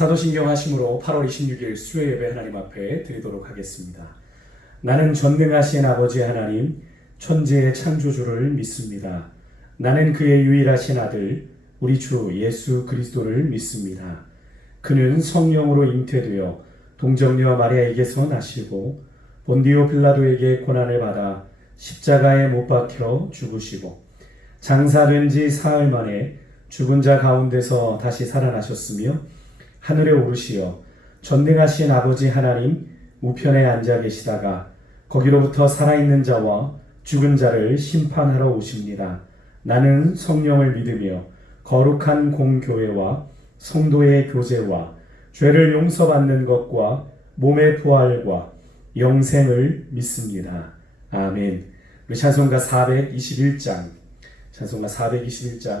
사도신경 하심으로 8월 26일 수요 예배 하나님 앞에 드리도록 하겠습니다. 나는 전능하신 아버지 하나님, 천지의 창조주를 믿습니다. 나는 그의 유일하신 아들, 우리 주 예수 그리스도를 믿습니다. 그는 성령으로 잉태되어 동정녀 마리아에게서 나시고 본디오 빌라도에게 고난을 받아 십자가에 못 박혀 죽으시고 장사된 지 사흘 만에 죽은 자 가운데서 다시 살아나셨으며 하늘에 오르시어 전능하신 아버지 하나님 우편에 앉아 계시다가 거기로부터 살아있는 자와 죽은 자를 심판하러 오십니다. 나는 성령을 믿으며 거룩한 공교회와 성도의 교제와 죄를 용서받는 것과 몸의 부활과 영생을 믿습니다. 아멘. 우리 찬송가 421장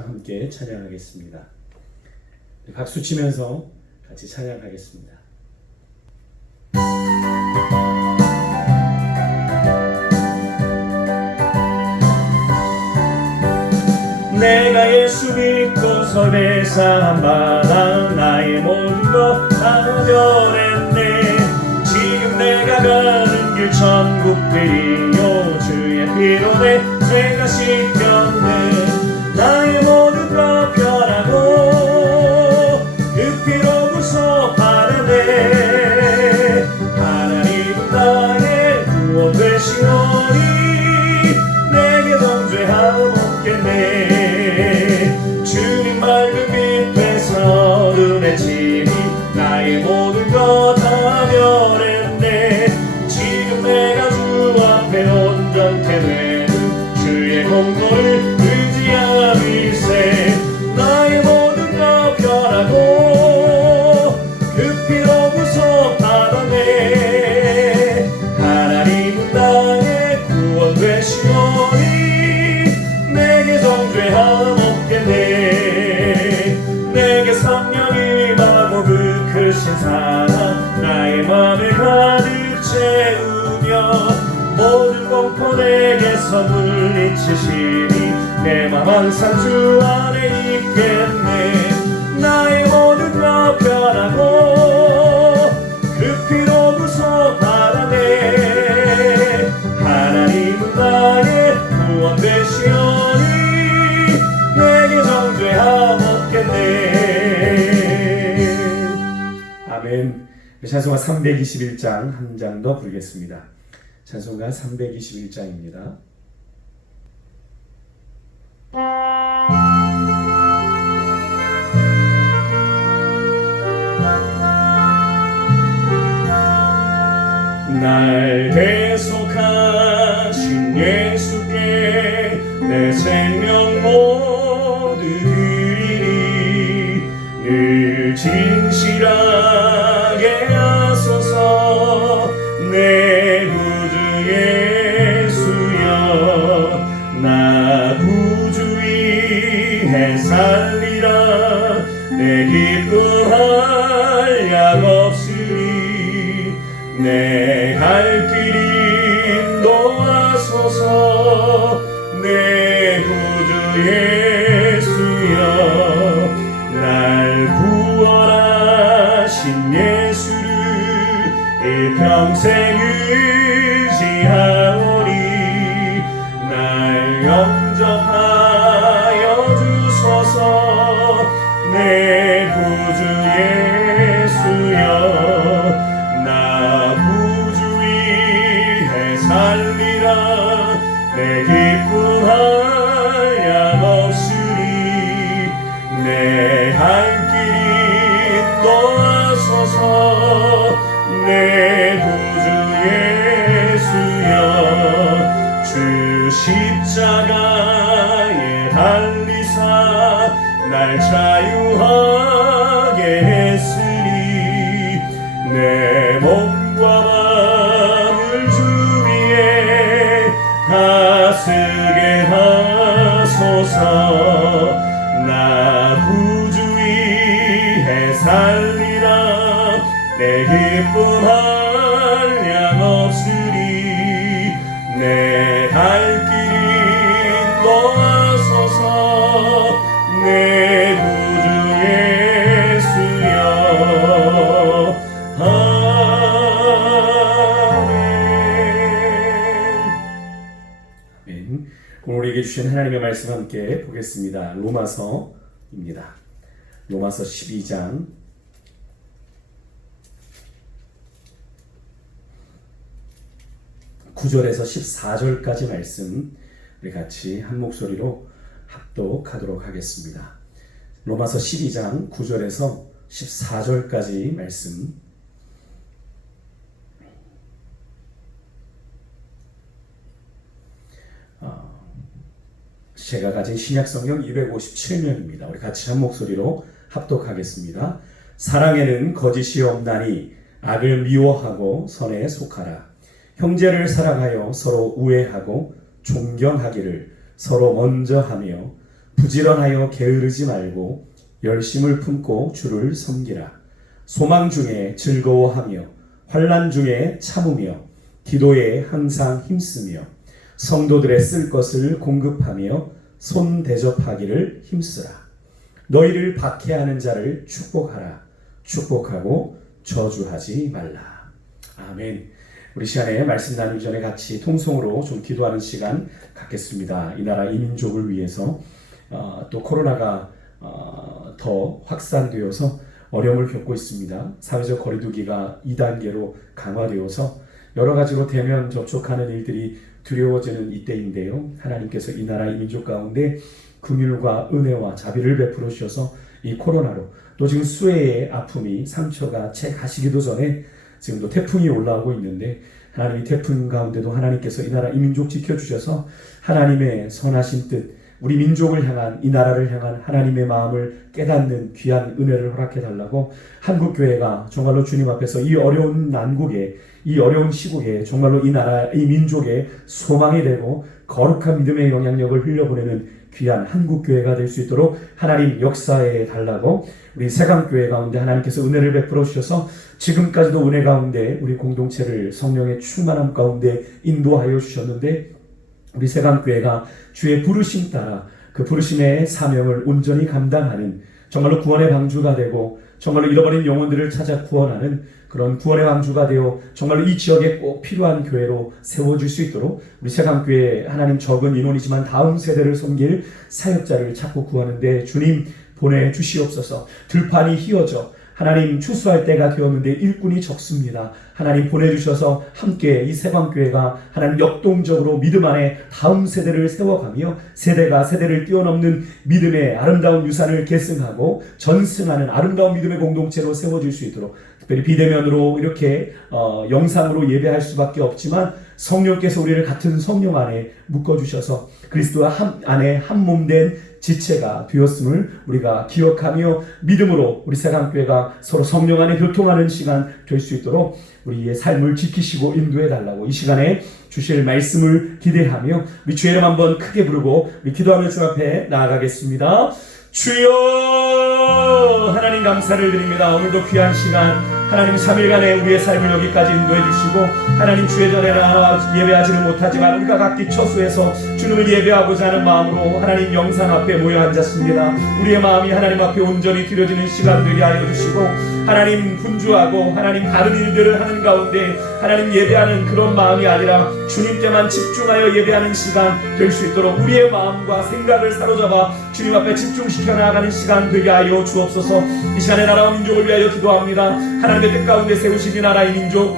함께 찬양하겠습니다. 박수 치면서 같이 찬양하겠습니다. 내가 예수 믿고 설배사함 받아 나의 모든 것 다 변했네. 지금 내가 가는 길 천국들이요 주의 피로 내 죄가 씻겼네. 나의 모든 것 변하고 그 피로 구속하라네. 하나님은 나의 구원 되시오니 내게 정죄함 없겠네. 주님 맑은 빛 되사 눈에 치니 나의 모든 것 다 변했네. 지금 내가 주 앞에 온전케 되는 주의 공로를 의지함일세. 나의 모든 것 변하고 그 피로 구속하라네. 하나님은 나의 구원 되시오니 내게 정죄함 없겠네. 내게 성령 임하고 그 크신 사랑 나의 맘을 가득 채우며 모든 공포 내게서 물리치시니 내 맘 항상 주 안에 있겠네. 나의 모든 것 변하고 그 피로 구속하라네. 하나님은 나의 구원 되시오니 내게 정죄함 없겠네. 아멘. 찬송가 321장 한 장 더 부르겠습니다. 찬송가 321장입니다. 날 대속하신 예수께 내 생명 모두 드리니 늘 진실하게 하소서. 내 구주 예수여 나 구주 위해 살리라. 내 기쁨할 약 없으니 내 갈 길 인도하소서. 내 구주 예수여 날 구원하신 예수를 일평생 의지하오니 날 영접하여 주소서. 내 구주 예수여 나 구주 위해 살리라. 내 기쁨할 약 없으니 내 갈 길 인도하소서. 내 구주 예수여 주 십자가에 달리사 날 자유하게 했으니 내 몸과 마음을 주 위에 다스게 하소서. 나 구주 위해 살리라. 내 기쁨할 양 없으니 내 갈 길 인도하소서. 내 구주 예수여 주신 하나님의 말씀 함께 보겠습니다. 로마서입니다. 로마서 12장 9절에서 14절까지 말씀 우리 같이 한 목소리로 합독하도록 하겠습니다. 로마서 12장 9절에서 14절까지 말씀 제가 가진 신약성경 257면입니다. 우리 같이 한 목소리로 합독하겠습니다. 사랑에는 거짓이 없나니 악을 미워하고 선에 속하라. 형제를 사랑하여 서로 우애하고 존경하기를 서로 먼저 하며 부지런하여 게으르지 말고 열심을 품고 주를 섬기라. 소망 중에 즐거워하며 환난 중에 참으며 기도에 항상 힘쓰며 성도들의 쓸 것을 공급하며 손 대접하기를 힘쓰라. 너희를 박해하는 자를 축복하라. 축복하고 저주하지 말라. 아멘. 우리 시간에 말씀 나누기 전에 같이 통성으로 좀 기도하는 시간 갖겠습니다. 이 나라 이 민족을 위해서 또 코로나가 더 확산되어서 어려움을 겪고 있습니다. 사회적 거리두기가 2단계로 강화되어서 여러 가지로 대면 접촉하는 일들이 두려워지는 이때인데요. 하나님께서 이 나라 이 민족 가운데 긍휼과 은혜와 자비를 베풀어 주셔서 이 코로나로 또 지금 수해의 아픔이 상처가 채 가시기도 전에 지금도 태풍이 올라오고 있는데 하나님이 태풍 가운데도 하나님께서 이 나라 이 민족 지켜주셔서 하나님의 선하신 뜻 우리 민족을 향한 이 나라를 향한 하나님의 마음을 깨닫는 귀한 은혜를 허락해 달라고 한국교회가 정말로 주님 앞에서 이 어려운 난국에 이 어려운 시국에 정말로 이 나라 이 민족의 소망이 되고 거룩한 믿음의 영향력을 흘려보내는 귀한 한국교회가 될 수 있도록 하나님 역사해 달라고 우리 세강교회 가운데 하나님께서 은혜를 베풀어 주셔서 지금까지도 은혜 가운데 우리 공동체를 성령의 충만함 가운데 인도하여 주셨는데 우리 세강교회가 주의 부르심 따라 그 부르심의 사명을 온전히 감당하는 정말로 구원의 방주가 되고 정말로 잃어버린 영혼들을 찾아 구원하는 그런 구원의 방주가 되어 정말로 이 지역에 꼭 필요한 교회로 세워질 수 있도록 우리 세강교회 하나님 적은 인원이지만 다음 세대를 섬길 사역자를 찾고 구하는데 주님 보내주시옵소서. 들판이 휘어져 하나님 추수할 때가 되었는데 일꾼이 적습니다. 하나님 보내주셔서 함께 이 세광교회가 하나님 역동적으로 믿음 안에 다음 세대를 세워가며 세대가 세대를 뛰어넘는 믿음의 아름다운 유산을 계승하고 전승하는 아름다운 믿음의 공동체로 세워질 수 있도록 특별히 비대면으로 이렇게 영상으로 예배할 수밖에 없지만 성령께서 우리를 같은 성령 안에 묶어주셔서 그리스도와 안에 한 몸된 지체가 되었음을 우리가 기억하며 믿음으로 우리 세강교회가 서로 성령 안에 교통하는 시간 될 수 있도록 우리의 삶을 지키시고 인도해 달라고 이 시간에 주실 말씀을 기대하며 우리 주의 이름 한번 크게 부르고 우리 기도하며 주 앞에 나아가겠습니다. 주여 하나님 감사를 드립니다. 오늘도 귀한 시간 하나님 3일간의 우리의 삶을 여기까지 인도해 주시고 하나님 주의 전에 예배하지는 못하지만 우리가 각기 처소에서 주님을 예배하고자 하는 마음으로 하나님 영상 앞에 모여 앉았습니다. 우리의 마음이 하나님 앞에 온전히 드려지는 시간 되게 하여 주시고 하나님 분주하고 하나님 다른 일들을 하는 가운데 하나님 예배하는 그런 마음이 아니라 주님께만 집중하여 예배하는 시간 될 수 있도록 우리의 마음과 생각을 사로잡아 주님 앞에 집중시켜 나가는 시간 되게 하여 주옵소서. 이 시간에 나라와 민족을 위하여 기도합니다. 하나님의 뜻 가운데 세우신 이 나라의 민족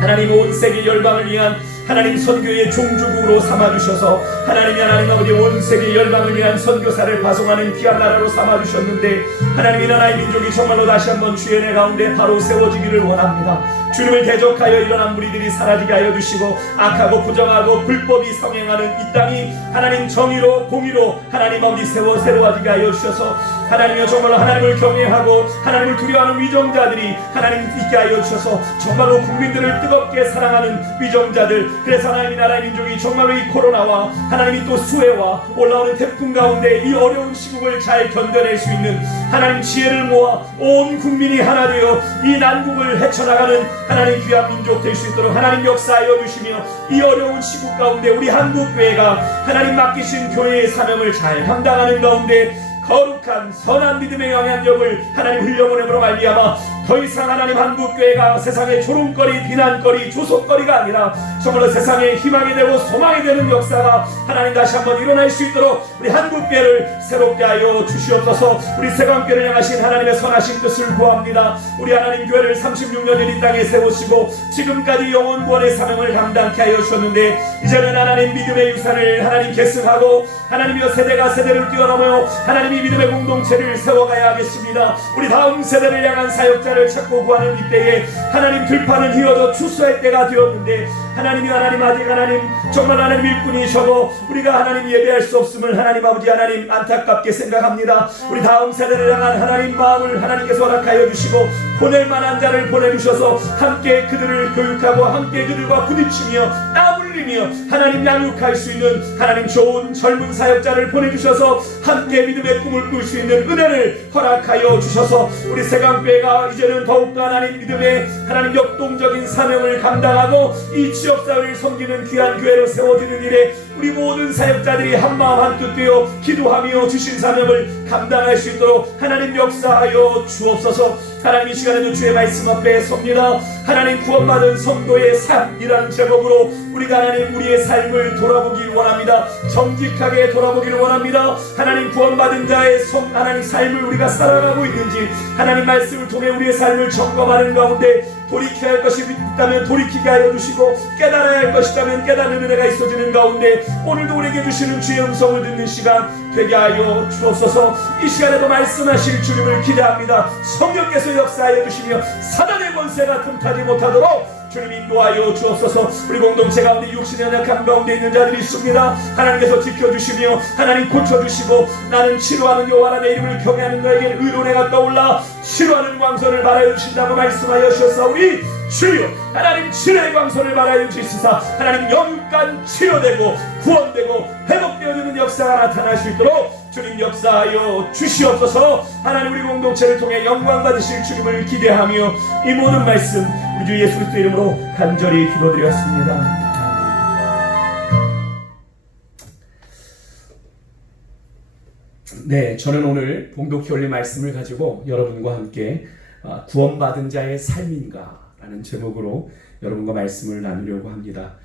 하나님 온 세계 열방을 위한 하나님 선교의 종주국으로 삼아주셔서 하나님 아버지 온 세계 열방을 위한 선교사를 파송하는 귀한 나라로 삼아주셨는데 하나님 이 나라의 민족이 정말로 다시 한번 주의 은혜 가운데 바로 세워지기를 원합니다. 주님을 대적하여 일어난 무리들이 사라지게 하여 주시고 악하고 부정하고 불법이 성행하는 이 땅이 하나님 정의로 공의로 하나님 아버지 새로워지게 하여 주셔서 하나님이여 정말로 하나님을 경외하고 하나님을 두려워하는 위정자들이 하나님 있게 하여 주셔서 정말로 국민들을 뜨겁게 사랑하는 위정자들 그래서 하나님 이 나라의 민족이 정말로 이 코로나와 하나님이 또 수해와 올라오는 태풍 가운데 이 어려운 시국을 잘 견뎌낼 수 있는 하나님 지혜를 모아 온 국민이 하나 되어 이 난국을 헤쳐나가는 하나님 귀한 민족 될 수 있도록 하나님 역사하여 주시며 이 어려운 시국 가운데 우리 한국교회가 하나님 맡기신 교회의 사명을 잘 감당하는 가운데 거룩한 선한 믿음의 영향력을 하나님 흘려보내므로 말미암아 더 이상 하나님 한국교회가 세상의 조롱거리, 비난거리, 조속거리가 아니라 정말로 세상의 희망이 되고 소망이 되는 역사가 하나님 다시 한번 일어날 수 있도록 우리 한국교회를 새롭게 하여 주시옵소서. 우리 세관교회를 향하신 하나님의 선하신 뜻을 구합니다. 우리 하나님 교회를 36년을 이 땅에 세우시고 지금까지 영원구원의 사명을 감당케 하여 주셨는데, 이제는 하나님 믿음의 유산을 하나님 계승하고 하나님이여 세대가 세대를 뛰어넘어 하나님이 믿음의 공동체를 세워가야 하겠습니다. 우리 다음 세대를 향한 사역자를 찾고 구하는 이때에 하나님 들판은 휘어져 추수할 때가 되었는데, 하나님이 하나님 아직 하나님 정말 하나님 일꾼이셔도 우리가 하나님 예배할 수 없음을 하나님 아버지 하나님 안타깝게 생각합니다. 우리 다음 세대를 향한 하나님 마음을 하나님께서 허락하여 주시고 보낼 만한 자를 보내주셔서 함께 그들을 교육하고 함께 그들과 부딪히며 땀 흘리며 하나님 양육할 수 있는 하나님 좋은 젊은 사역자를 보내주셔서 함께 믿음의 꿈을 꿀 수 있는 은혜를 허락하여 주셔서 우리 세강교회가 이제는 더욱더 하나님 믿음의 하나님 역동적인 사명을 감당하고 이 지역사회를 섬기는 귀한 교회로 세워지는 일에 우리 모든 사역자들이 한마음 한뜻 되어 기도하며 주신 사명을 감당할 수 있도록 하나님 역사하여 주옵소서. 하나님 이 시간에도 주의 말씀 앞에 섭니다. 하나님 구원받은 성도의 삶이라는 제목으로 우리가 하나님 우리의 삶을 돌아보길 원합니다. 정직하게 돌아보기를 원합니다. 하나님 구원받은 자의 하나님 삶을 우리가 살아가고 있는지 하나님 말씀을 통해 우리의 삶을 점검하는 가운데 돌이켜야 할 것이 있다면 돌이키게 하여 주시고 깨달아야 할 것이 있다면 깨닫는 은혜가 있어지는 가운데 오늘도 우리에게 주시는 주의 음성을 듣는 시간 되게 하여 주옵소서. 이 시간에도 말씀하실 주님을 기대합니다. 성령께서 역사하여 주시며 사단의 권세가 틈타지 못하도록 주님 인도하여 주옵소서. 우리 공동체 가운데 육신의 연약함 가운데 있는 자들이 있습니다. 하나님께서 지켜주시며 하나님 고쳐주시고 나는 치료하는 여호와라 내 이름을 경외하는 너에게는 의로내가 떠올라 치료하는 광선을 말하여 주신다고 말씀하여 주셨사오니 주여 하나님 치료의 광선을 말하여 주시사 하나님 영육간 치료되고 구원되고 회복되어지는 역사가 나타날 수 있도록 주님 역사하여 주시옵소서. 하나님 우리 공동체를 통해 영광 받으실 주님을 기대하며 이 모든 말씀 우리 주 예수 그리스도 이름으로 간절히 기도드렸습니다. 네, 저는 오늘 봉독히 올린 말씀을 가지고 여러분과 함께 구원받은 자의 삶인가 라는 제목으로 여러분과 말씀을 나누려고 합니다.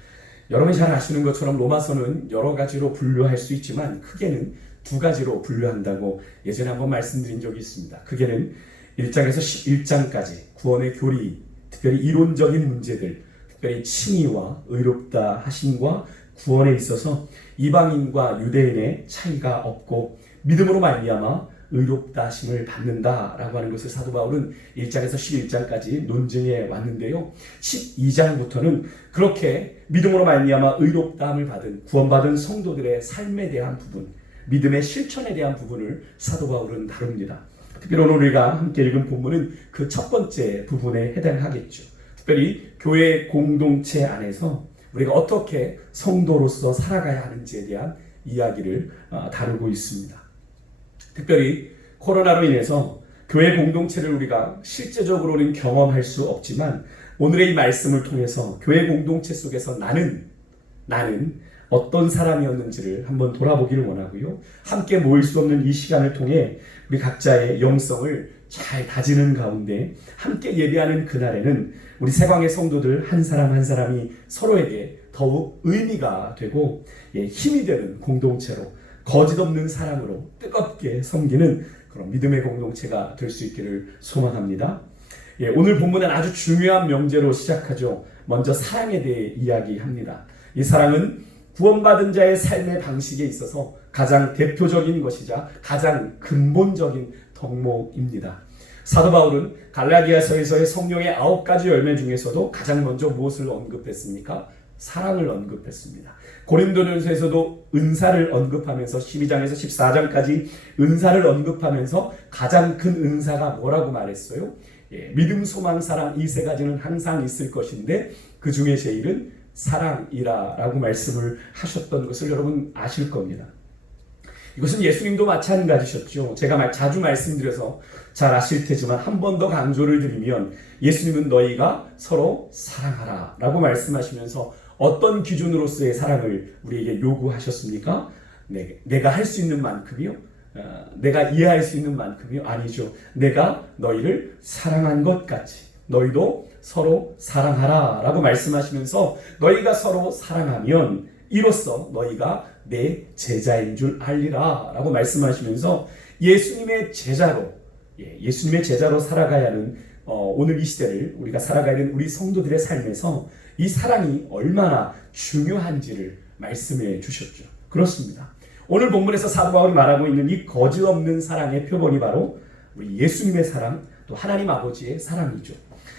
여러분이 잘 아시는 것처럼 로마서는 여러 가지로 분류할 수 있지만 크게는 두 가지로 분류한다고 예전에 한번 말씀드린 적이 있습니다. 크게는 1장에서 11장까지 구원의 교리, 특별히 이론적인 문제들, 특별히 칭의와 의롭다 하심과 구원에 있어서 이방인과 유대인의 차이가 없고 믿음으로 말미암아 의롭다 하심을 받는다라고 하는 것을 사도 바울은 1장에서 11장까지 논증해 왔는데요. 12장부터는 그렇게 믿음으로 말미암아 의롭다함을 받은 구원받은 성도들의 삶에 대한 부분, 믿음의 실천에 대한 부분을 사도 바울은 다룹니다. 특별히 오늘 우리가 함께 읽은 본문은 그 첫 번째 부분에 해당하겠죠. 특별히 교회 공동체 안에서 우리가 어떻게 성도로서 살아가야 하는지에 대한 이야기를 다루고 있습니다. 특별히 코로나로 인해서 교회 공동체를 우리가 실제적으로는 경험할 수 없지만 오늘의 이 말씀을 통해서 교회 공동체 속에서 나는 어떤 사람이었는지를 한번 돌아보기를 원하고요. 함께 모일 수 없는 이 시간을 통해 우리 각자의 영성을 잘 다지는 가운데 함께 예배하는 그날에는 우리 세광의 성도들 한 사람 한 사람이 서로에게 더욱 의미가 되고 힘이 되는 공동체로 거짓 없는 사랑으로 뜨겁게 섬기는 그런 믿음의 공동체가 될 수 있기를 소망합니다. 오늘 본문은 아주 중요한 명제로 시작하죠. 먼저 사랑에 대해 이야기합니다. 이 사랑은 구원받은 자의 삶의 방식에 있어서 가장 대표적인 것이자 가장 근본적인 덕목입니다. 사도 바울은 갈라디아서에서의 성령의 9가지 열매 중에서도 가장 먼저 무엇을 언급했습니까? 사랑을 언급했습니다. 고린도전서에서도 은사를 언급하면서 12장에서 14장까지 은사를 언급하면서 가장 큰 은사가 뭐라고 말했어요? 믿음, 소망, 사랑 이 세 가지는 항상 있을 것인데 그 중에 제일은 사랑이라 라고 말씀을 하셨던 것을 여러분 아실 겁니다. 이것은 예수님도 마찬가지셨죠. 제가 자주 말씀드려서 잘 아실 테지만 한 번 더 강조를 드리면 예수님은 너희가 서로 사랑하라 라고 말씀하시면서 어떤 기준으로서의 사랑을 우리에게 요구하셨습니까? 내가 할 수 있는 만큼이요. 내가 이해할 수 있는 만큼이요? 아니죠. 내가 너희를 사랑한 것 같이 너희도 서로 사랑하라 라고 말씀하시면서 너희가 서로 사랑하면 이로써 너희가 내 제자인 줄 알리라 라고 말씀하시면서 예수님의 제자로 예수님의 제자로 살아가야 하는 오늘 이 시대를 우리가 살아가야 하는 우리 성도들의 삶에서 이 사랑이 얼마나 중요한지를 말씀해 주셨죠. 그렇습니다. 오늘 본문에서 사도 바울이 말하고 있는 이 거짓 없는 사랑의 표본이 바로 우리 예수님의 사랑, 또 하나님 아버지의 사랑이죠.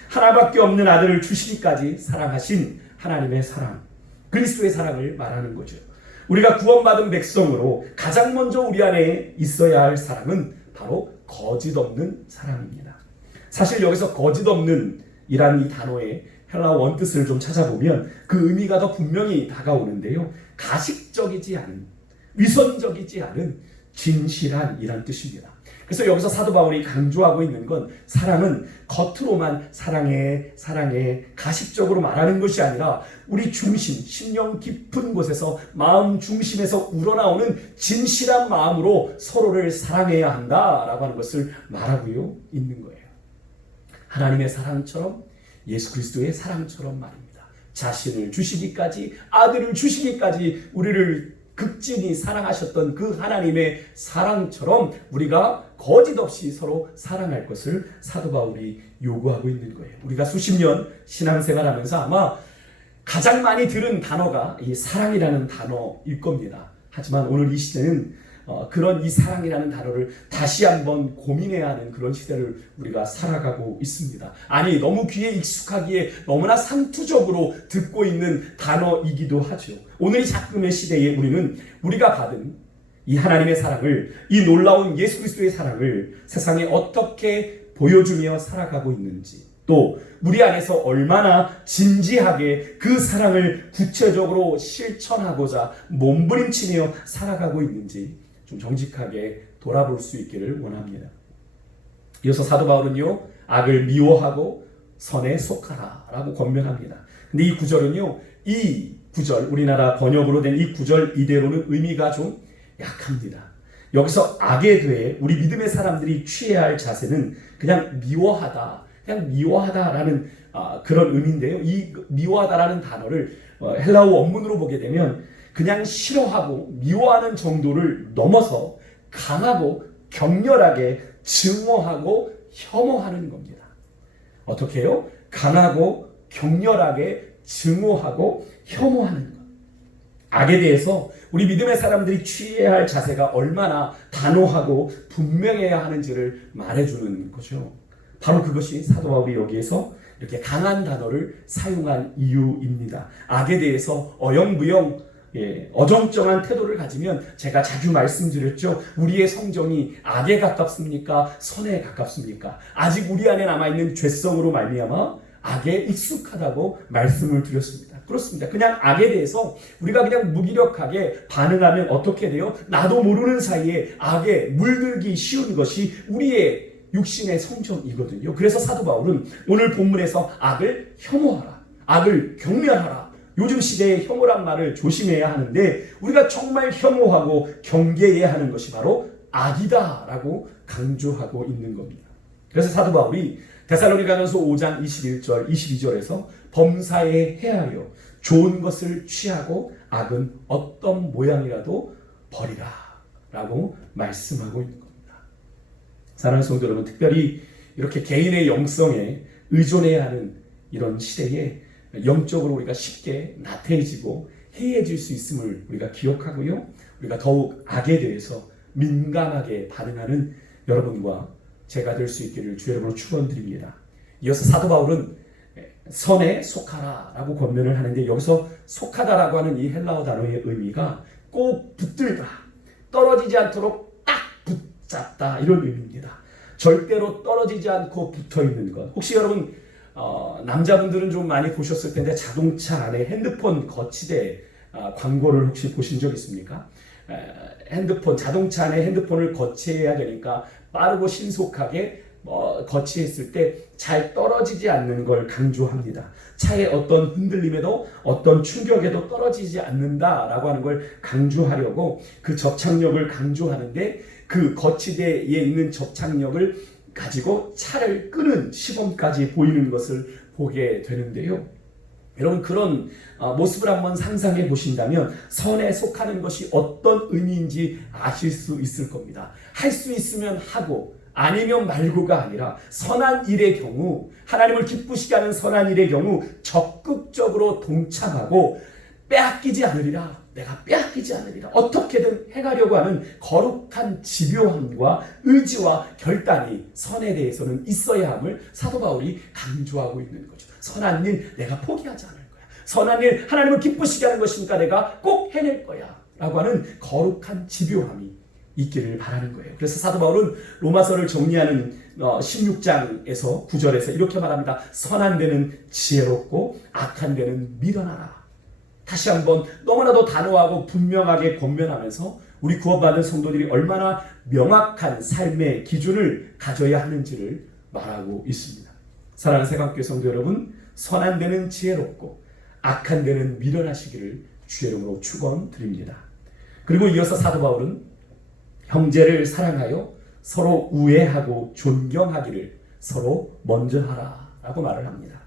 하나밖에 없는 아들을 주시기까지 사랑하신 하나님의 사랑, 그리스도의 사랑을 말하는 거죠. 우리가 구원받은 백성으로 가장 먼저 우리 안에 있어야 할 사랑은 바로 거짓 없는 사랑입니다. 사실 여기서 거짓 없는 이란 이 단어의 헬라어 원뜻을 좀 찾아보면 그 의미가 더 분명히 다가오는데요. 가식적이지 않은, 위선적이지 않은 진실한 이란 뜻입니다. 그래서 여기서 사도 바울이 강조하고 있는 건 사랑은 겉으로만 사랑해 가식적으로 말하는 것이 아니라 우리 중심, 심령 깊은 곳에서 마음 중심에서 우러나오는 진실한 마음으로 서로를 사랑해야 한다라고 하는 것을 말하고 있는 거예요. 하나님의 사랑처럼 예수 그리스도의 사랑처럼 말입니다. 자신을 주시기까지, 아들을 주시기까지 우리를 극진히 사랑하셨던 그 하나님의 사랑처럼 우리가 거짓 없이 서로 사랑할 것을 사도 바울이 요구하고 있는 거예요. 우리가 수십 년 신앙생활하면서 아마 가장 많이 들은 단어가 이 사랑이라는 단어일 겁니다. 하지만 오늘 이 시대는 그런 이 사랑이라는 단어를 다시 한번 고민해야 하는 그런 시대를 우리가 살아가고 있습니다. 아니, 너무 귀에 익숙하기에 너무나 상투적으로 듣고 있는 단어이기도 하죠. 오늘 이 작금의 시대에 우리는 우리가 받은 이 하나님의 사랑을, 이 놀라운 예수 그리스도의 사랑을 세상에 어떻게 보여주며 살아가고 있는지, 또 우리 안에서 얼마나 진지하게 그 사랑을 구체적으로 실천하고자 몸부림치며 살아가고 있는지 좀 정직하게 돌아볼 수 있기를 원합니다. 이어서 사도 바울은요, 악을 미워하고 선에 속하라 라고 권면합니다. 근데 이 구절은요, 이 구절, 우리나라 번역으로 된 이 구절 이대로는 의미가 좀 약합니다. 여기서 악에 대해 우리 믿음의 사람들이 취해야 할 자세는 그냥 미워하다라는 그런 의미인데요. 이 미워하다라는 단어를 헬라어 원문으로 보게 되면 그냥 싫어하고 미워하는 정도를 넘어서 강하고 격렬하게 증오하고 혐오하는 겁니다. 어떻게 해요? 강하고 격렬하게 증오하고 혐오하는 것. 악에 대해서 우리 믿음의 사람들이 취해야 할 자세가 얼마나 단호하고 분명해야 하는지를 말해주는 거죠. 바로 그것이 사도 바울이 여기에서 이렇게 강한 단어를 사용한 이유입니다. 악에 대해서 어영부영 어정쩡한 태도를 가지면 제가 자주 말씀드렸죠. 우리의 성정이 악에 가깝습니까? 선에 가깝습니까? 아직 우리 안에 남아있는 죄성으로 말미암아 악에 익숙하다고 말씀을 드렸습니다. 그렇습니다. 그냥 악에 대해서 우리가 그냥 무기력하게 반응하면 어떻게 돼요? 나도 모르는 사이에 악에 물들기 쉬운 것이 우리의 육신의 성정이거든요. 그래서 사도 바울은 오늘 본문에서 악을 혐오하라, 악을 경멸하라. 요즘 시대의 혐오란 말을 조심해야 하는데 우리가 정말 혐오하고 경계해야 하는 것이 바로 악이다라고 강조하고 있는 겁니다. 그래서 사도 바울이 데살로니가전서 5장 21절, 22절에서 범사에 헤아려 좋은 것을 취하고 악은 어떤 모양이라도 버리라 라고 말씀하고 있는 겁니다. 사랑하는 성도 여러분, 특별히 이렇게 개인의 영성에 의존해야 하는 이런 시대에 영적으로 우리가 쉽게 나태해지고 해이해질 수 있음을 우리가 기억하고요. 우리가 더욱 악에 대해서 민감하게 반응하는 여러분과 제가 될 수 있기를 주의 이름으로 축원드립니다. 이어서 사도 바울은 선에 속하라 라고 권면을 하는데 여기서 속하다라고 하는 이 헬라어 단어의 의미가 꼭 붙들다, 떨어지지 않도록 딱 붙잡다 이런 의미입니다. 절대로 떨어지지 않고 붙어있는 것. 혹시 여러분 남자분들은 좀 많이 보셨을 텐데 자동차 안에 핸드폰 거치대 광고를 혹시 보신 적 있습니까? 핸드폰, 자동차 안에 핸드폰을 거치해야 되니까 빠르고 신속하게 거치했을 때 잘 떨어지지 않는 걸 강조합니다. 차의 어떤 흔들림에도 어떤 충격에도 떨어지지 않는다라고 하는 걸 강조하려고 그 접착력을 강조하는데 그 거치대에 있는 접착력을 가지고 차를 끄는 시범까지 보이는 것을 보게 되는데요. 여러분, 그런 모습을 한번 상상해 보신다면 선에 속하는 것이 어떤 의미인지 아실 수 있을 겁니다. 할 수 있으면 하고 아니면 말고가 아니라 선한 일의 경우, 하나님을 기쁘시게 하는 선한 일의 경우 적극적으로 동참하고 빼앗기지 않으리라, 내가 빼앗기지 않으리라, 어떻게든 행하려고 하는 거룩한 집요함과 의지와 결단이 선에 대해서는 있어야 함을 사도 바울이 강조하고 있는 거죠. 선한 일 내가 포기하지 않을 거야. 선한 일 하나님을 기쁘시게 하는 것이니까 내가 꼭 해낼 거야 라고 하는 거룩한 집요함이 있기를 바라는 거예요. 그래서 사도 바울은 로마서를 정리하는 16장에서 9절에서 이렇게 말합니다. 선한 데는 지혜롭고 악한 데는 미련하라. 다시 한번 너무나도 단호하고 분명하게 권면하면서 우리 구원받은 성도들이 얼마나 명확한 삶의 기준을 가져야 하는지를 말하고 있습니다. 사랑하는 새감교회 성도 여러분, 선한 데는 지혜롭고 악한 데는 미련하시기를 주의 이름으로 축원드립니다. 그리고 이어서 사도 바울은 형제를 사랑하여 서로 우애하고 존경하기를 서로 먼저 하라라고 말을 합니다.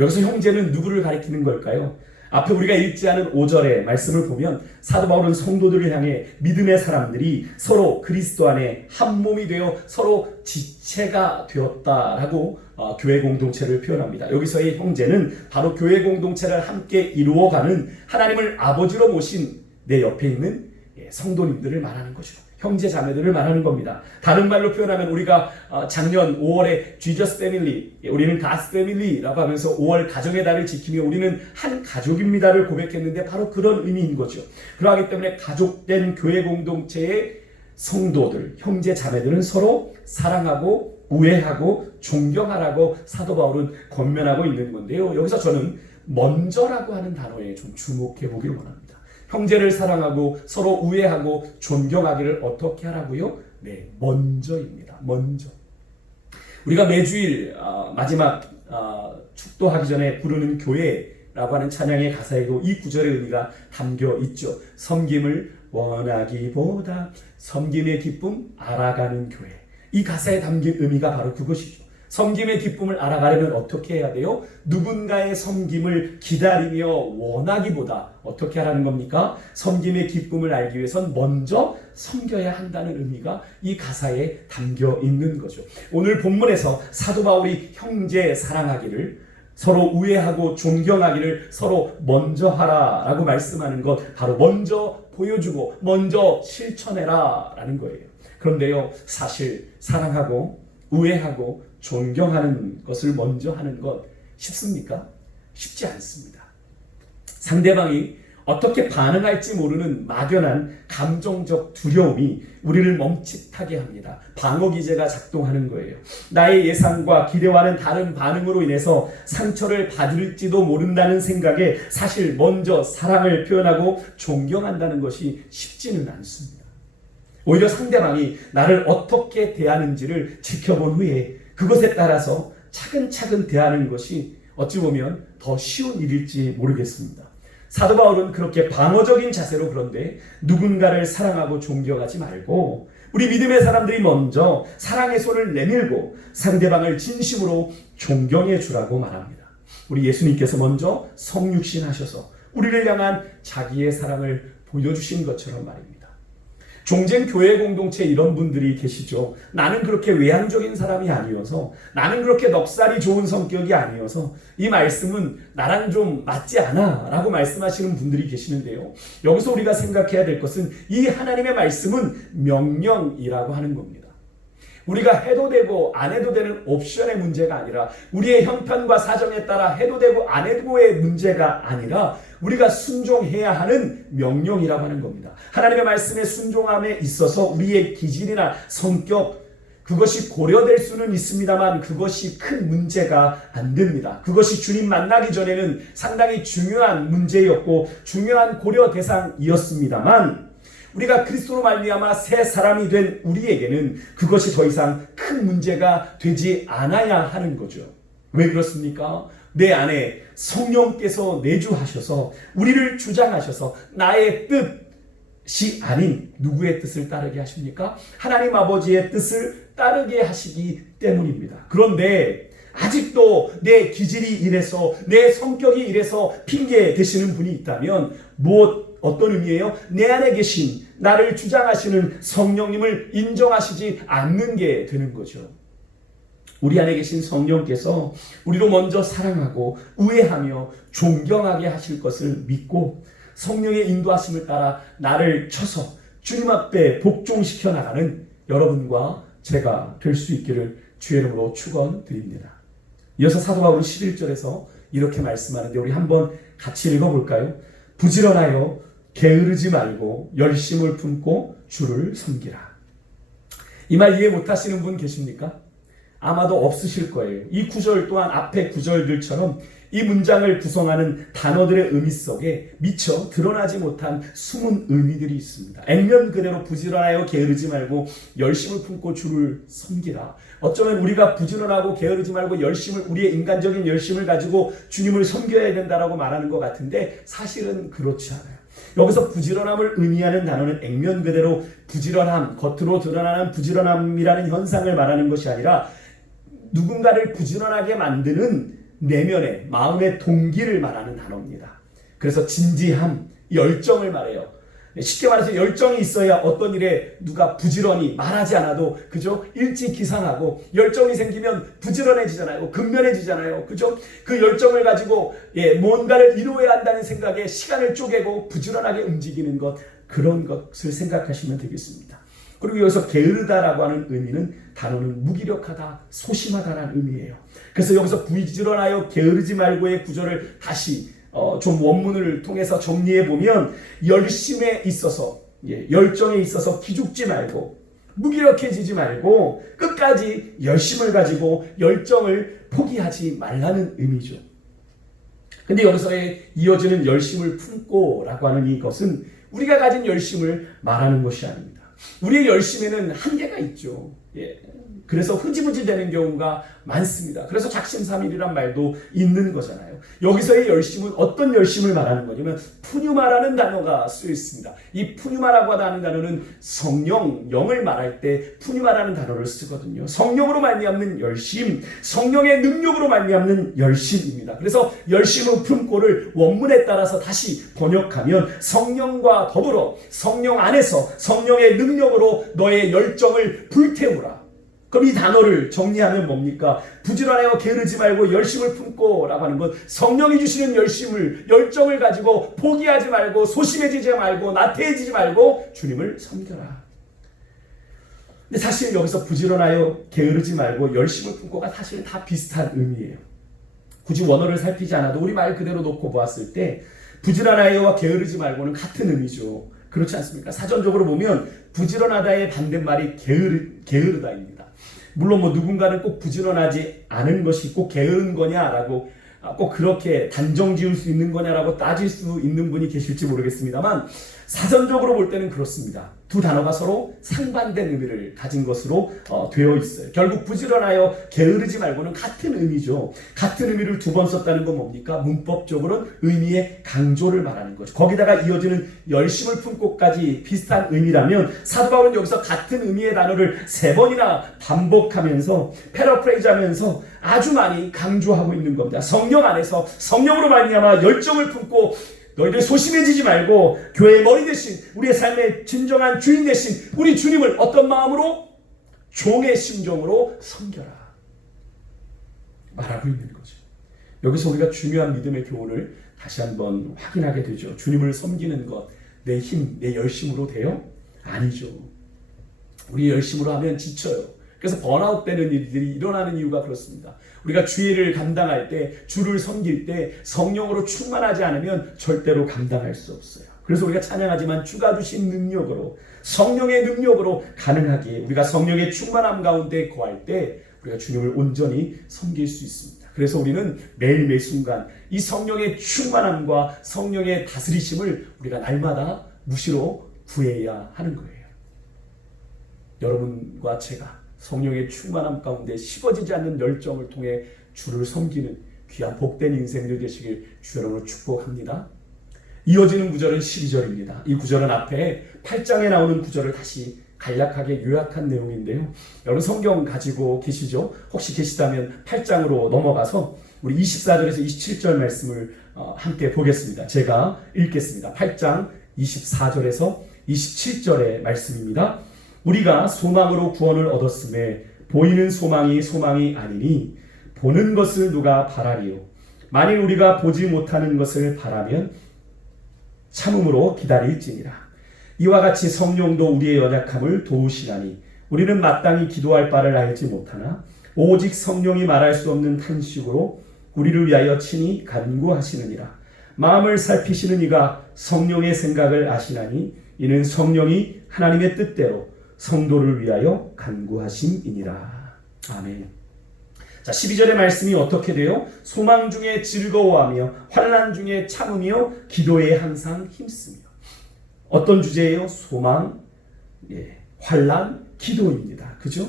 여기서 형제는 누구를 가리키는 걸까요? 앞에 우리가 읽지 않은 5절의 말씀을 보면 사도 바울은 성도들을 향해 믿음의 사람들이 서로 그리스도 안에 한 몸이 되어 서로 지체가 되었다라고 교회 공동체를 표현합니다. 여기서의 형제는 바로 교회 공동체를 함께 이루어가는 하나님을 아버지로 모신 내 옆에 있는 성도님들을 말하는 거죠. 형제 자매들을 말하는 겁니다. 다른 말로 표현하면 우리가 작년 5월에 Jesus Family, 우리는 God's Family라고 하면서 5월 가정의 달을 지키며 우리는 한 가족입니다를 고백했는데 바로 그런 의미인 거죠. 그러하기 때문에 가족된 교회 공동체의 성도들, 형제 자매들은 서로 사랑하고 우애하고 존경하라고 사도 바울은 권면하고 있는 건데요. 여기서 저는 먼저라고 하는 단어에 좀 주목해 보기를 원합니다. 형제를 사랑하고 서로 우애하고 존경하기를 어떻게 하라고요? 네, 먼저입니다. 먼저. 우리가 매주일 마지막 축도하기 전에 부르는 교회라고 하는 찬양의 가사에도 이 구절의 의미가 담겨 있죠. 섬김을 원하기보다 섬김의 기쁨 알아가는 교회. 이 가사에 담긴 의미가 바로 그것이죠. 섬김의 기쁨을 알아가려면 어떻게 해야 돼요? 누군가의 섬김을 기다리며 원하기보다 어떻게 하라는 겁니까? 섬김의 기쁨을 알기 위해선 먼저 섬겨야 한다는 의미가 이 가사에 담겨 있는 거죠. 오늘 본문에서 사도 바울이 형제 사랑하기를, 서로 우애하고 존경하기를 서로 먼저 하라라고 말씀하는 것, 바로 먼저 보여주고 먼저 실천해라 라는 거예요. 그런데요, 사실 사랑하고 우애하고 존경하는 것을 먼저 하는 것 쉽습니까? 쉽지 않습니다. 상대방이 어떻게 반응할지 모르는 막연한 감정적 두려움이 우리를 멈칫하게 합니다. 방어 기제가 작동하는 거예요. 나의 예상과 기대와는 다른 반응으로 인해서 상처를 받을지도 모른다는 생각에 사실 먼저 사랑을 표현하고 존경한다는 것이 쉽지는 않습니다. 오히려 상대방이 나를 어떻게 대하는지를 지켜본 후에 그것에 따라서 차근차근 대하는 것이 어찌 보면 더 쉬운 일일지 모르겠습니다. 사도 바울은 그렇게 방어적인 자세로 그런데 누군가를 사랑하고 존경하지 말고 우리 믿음의 사람들이 먼저 사랑의 손을 내밀고 상대방을 진심으로 존경해 주라고 말합니다. 우리 예수님께서 먼저 성육신 하셔서 우리를 향한 자기의 사랑을 보여주신 것처럼 말입니다. 종전 교회 공동체에 이런 분들이 계시죠. 나는 그렇게 외향적인 사람이 아니어서, 나는 그렇게 넉살이 좋은 성격이 아니어서 이 말씀은 나랑 좀 맞지 않아 라고 말씀하시는 분들이 계시는데요. 여기서 우리가 생각해야 될 것은 이 하나님의 말씀은 명령이라고 하는 겁니다. 우리가 해도 되고 안 해도 되는 옵션의 문제가 아니라, 우리의 형편과 사정에 따라 해도 되고 안 해도의 문제가 아니라 우리가 순종해야 하는 명령이라고 하는 겁니다. 하나님의 말씀에 순종함에 있어서 우리의 기질이나 성격, 그것이 고려될 수는 있습니다만 그것이 큰 문제가 안 됩니다. 그것이 주님 만나기 전에는 상당히 중요한 문제였고 중요한 고려 대상이었습니다만, 우리가 그리스도로 말미암아 새 사람이 된 우리에게는 그것이 더 이상 큰 문제가 되지 않아야 하는 거죠. 왜 그렇습니까? 내 안에 성령께서 내주하셔서 우리를 주장하셔서 나의 뜻, 아닌 누구의 뜻을 따르게 하십니까? 하나님 아버지의 뜻을 따르게 하시기 때문입니다. 그런데 아직도 내 기질이 이래서, 내 성격이 이래서 핑계 대시는 분이 있다면 어떤 의미예요? 내 안에 계신 나를 주장하시는 성령님을 인정하시지 않는 게 되는 거죠. 우리 안에 계신 성령께서 우리로 먼저 사랑하고 우애하며 존경하게 하실 것을 믿고 성령의 인도하심을 따라 나를 쳐서 주님 앞에 복종시켜 나가는 여러분과 제가 될 수 있기를 주의 이름으로 축원드립니다. 이어서 사도 바울은 11절에서 이렇게 말씀하는데 우리 한번 같이 읽어볼까요? 부지런하여 게으르지 말고 열심을 품고 주를 섬기라. 이 말 이해 못하시는 분 계십니까? 아마도 없으실 거예요. 이 구절 또한 앞의 구절들처럼 이 문장을 구성하는 단어들의 의미 속에 미처 드러나지 못한 숨은 의미들이 있습니다. 액면 그대로 부지런하여 게으르지 말고 열심을 품고 주를 섬기라. 어쩌면 우리가 부지런하고 게으르지 말고 우리의 인간적인 열심을 가지고 주님을 섬겨야 된다라고 말하는 것 같은데 사실은 그렇지 않아요. 여기서 부지런함을 의미하는 단어는 액면 그대로 부지런함, 겉으로 드러나는 부지런함이라는 현상을 말하는 것이 아니라 누군가를 부지런하게 만드는 내면의 마음의 동기를 말하는 단어입니다. 그래서 진지함, 열정을 말해요. 쉽게 말해서 열정이 있어야 어떤 일에 누가 부지런히 말하지 않아도 그죠? 일찍 기상하고 열정이 생기면 부지런해지잖아요. 근면해지잖아요. 그죠? 그 열정을 가지고 뭔가를 이루어야 한다는 생각에 시간을 쪼개고 부지런하게 움직이는 것, 그런 것을 생각하시면 되겠습니다. 그리고 여기서 게으르다라고 하는 의미는 단어는 무기력하다, 소심하다라는 의미예요. 그래서 여기서 부지런하여 게으르지 말고의 구절을 다시 좀 원문을 통해서 정리해 보면 열심에 있어서 열정에 있어서 기죽지 말고 무기력해지지 말고 끝까지 열심을 가지고 열정을 포기하지 말라는 의미죠. 근데 여기서 이어지는 열심을 품고라고 하는 이것은 우리가 가진 열심을 말하는 것이 아닙니다. 우리의 열심에는 한계가 있죠. 그래서 흐지부지 되는 경우가 많습니다. 그래서 작심삼일이란 말도 있는 거잖아요. 여기서의 열심은 어떤 열심을 말하는 거냐면 푸뉴마라는 단어가 쓰여 있습니다. 이 푸뉴마라고 하는 단어는 성령, 영을 말할 때 푸뉴마라는 단어를 쓰거든요. 성령으로 말미암는 열심, 성령의 능력으로 말미암는 열심입니다. 그래서 열심을 품고를 원문에 따라서 다시 번역하면 성령과 더불어 성령 안에서 성령의 능력으로 너의 열정을 불태우라. 그럼 이 단어를 정리하면 뭡니까? 부지런하여 게으르지 말고 열심을 품고 라고 하는 건 성령이 주시는 열정을 가지고 포기하지 말고 소심해지지 말고 나태해지지 말고 주님을 섬겨라. 근데 사실 여기서 부지런하여 게으르지 말고 열심을 품고가 사실 다 비슷한 의미예요. 굳이 원어를 살피지 않아도 우리 말 그대로 놓고 보았을 때 부지런하여와 게으르지 말고는 같은 의미죠. 그렇지 않습니까? 사전적으로 보면 부지런하다의 반대말이 게으르다입니다. 물론 누군가는 꼭 부지런하지 않은 것이 꼭 게으른 거냐라고 꼭 그렇게 단정 지을 수 있는 거냐라고 따질 수 있는 분이 계실지 모르겠습니다만 사전적으로 볼 때는 그렇습니다. 두 단어가 서로 상반된 의미를 가진 것으로 되어 있어요. 결국 부지런하여 게으르지 말고는 같은 의미죠. 같은 의미를 두 번 썼다는 건 뭡니까? 문법적으로는 의미의 강조를 말하는 거죠. 거기다가 이어지는 열심을 품고까지 비슷한 의미라면 사도 바울은 여기서 같은 의미의 단어를 3번이나 반복하면서 패러프레이즈하면서 아주 많이 강조하고 있는 겁니다. 성령 안에서 성령으로 말미암아 열정을 품고 너희들 소심해지지 말고 교회의 머리 대신 우리의 삶의 진정한 주인 대신 우리 주님을 어떤 마음으로? 종의 심정으로 섬겨라 말하고 있는 거죠. 여기서 우리가 중요한 믿음의 교훈을 다시 한번 확인하게 되죠. 주님을 섬기는 것 내 힘, 내 열심으로 돼요? 아니죠. 우리 열심으로 하면 지쳐요. 그래서 번아웃 되는 일들이 일어나는 이유가 그렇습니다. 우리가 주일을 감당할 때, 주를 섬길 때 성령으로 충만하지 않으면 절대로 감당할 수 없어요. 그래서 우리가 찬양하지만 주가 주신 능력으로, 성령의 능력으로 가능하기에 우리가 성령의 충만함 가운데 거할 때 우리가 주님을 온전히 섬길 수 있습니다. 그래서 우리는 매일 매 순간 이 성령의 충만함과 성령의 다스리심을 우리가 날마다 무시로 구해야 하는 거예요. 여러분과 제가 성령의 충만함 가운데 식어지지 않는 열정을 통해 주를 섬기는 귀한 복된 인생들 되시길 주 여러분으로 축복합니다. 이어지는 구절은 12절입니다. 이 구절은 앞에 8장에 나오는 구절을 다시 간략하게 요약한 내용인데요. 여러분 성경 가지고 계시죠? 혹시 계시다면 8장으로 넘어가서 우리 24절에서 27절 말씀을 함께 보겠습니다. 제가 읽겠습니다. 8장 24절에서 27절의 말씀입니다. 우리가 소망으로 구원을 얻었음에 보이는 소망이 아니니 보는 것을 누가 바라리요. 만일 우리가 보지 못하는 것을 바라면 참음으로 기다릴지니라. 이와 같이 성령도 우리의 연약함을 도우시나니 우리는 마땅히 기도할 바를 알지 못하나 오직 성령이 말할 수 없는 탄식으로 우리를 위하여 친히 간구하시느니라. 마음을 살피시는 이가 성령의 생각을 아시나니 이는 성령이 하나님의 뜻대로 성도를 위하여 간구하심이니라. 아멘. 자, 12절의 말씀이 어떻게 돼요? 소망 중에 즐거워하며 환난 중에 참으며 기도에 항상 힘쓰며. 어떤 주제예요? 소망, 환난, 기도입니다. 그죠?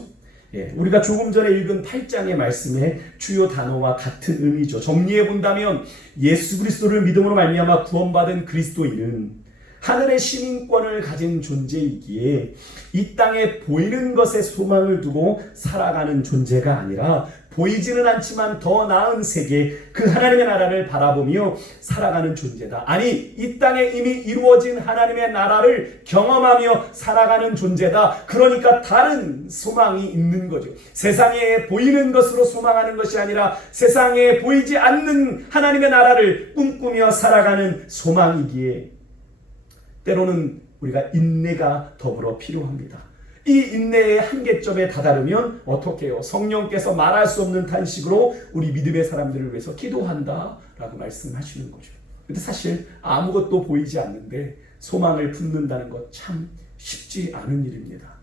우리가 조금 전에 읽은 8장의 말씀의 주요 단어와 같은 의미죠. 정리해 본다면 예수 그리스도를 믿음으로 말미암아 구원받은 그리스도인은 하늘의 시민권을 가진 존재이기에 이 땅에 보이는 것에 소망을 두고 살아가는 존재가 아니라 보이지는 않지만 더 나은 세계, 그 하나님의 나라를 바라보며 살아가는 존재다. 아니, 이 땅에 이미 이루어진 하나님의 나라를 경험하며 살아가는 존재다. 그러니까 다른 소망이 있는 거죠. 세상에 보이는 것으로 소망하는 것이 아니라 세상에 보이지 않는 하나님의 나라를 꿈꾸며 살아가는 소망이기에 때로는 우리가 인내가 더불어 필요합니다. 이 인내의 한계점에 다다르면 어떻게 해요? 성령께서 말할 수 없는 탄식으로 우리 믿음의 사람들을 위해서 기도한다라고 말씀하시는 거죠. 근데 사실 아무것도 보이지 않는데 소망을 품는다는 것 참 쉽지 않은 일입니다.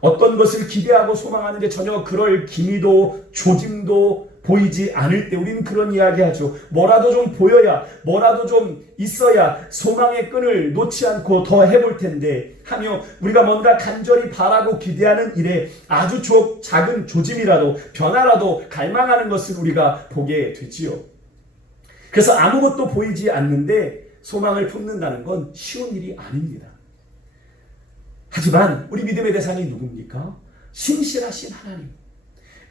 어떤 것을 기대하고 소망하는데 전혀 그럴 기미도 조짐도 보이지 않을 때 우리는 그런 이야기 하죠. 뭐라도 좀 보여야, 뭐라도 좀 있어야 소망의 끈을 놓지 않고 더 해볼 텐데 하며 우리가 뭔가 간절히 바라고 기대하는 일에 아주 작은 조짐이라도 변화라도 갈망하는 것을 우리가 보게 되지요. 그래서 아무것도 보이지 않는데 소망을 품는다는 건 쉬운 일이 아닙니다. 하지만 우리 믿음의 대상이 누굽니까? 신실하신 하나님.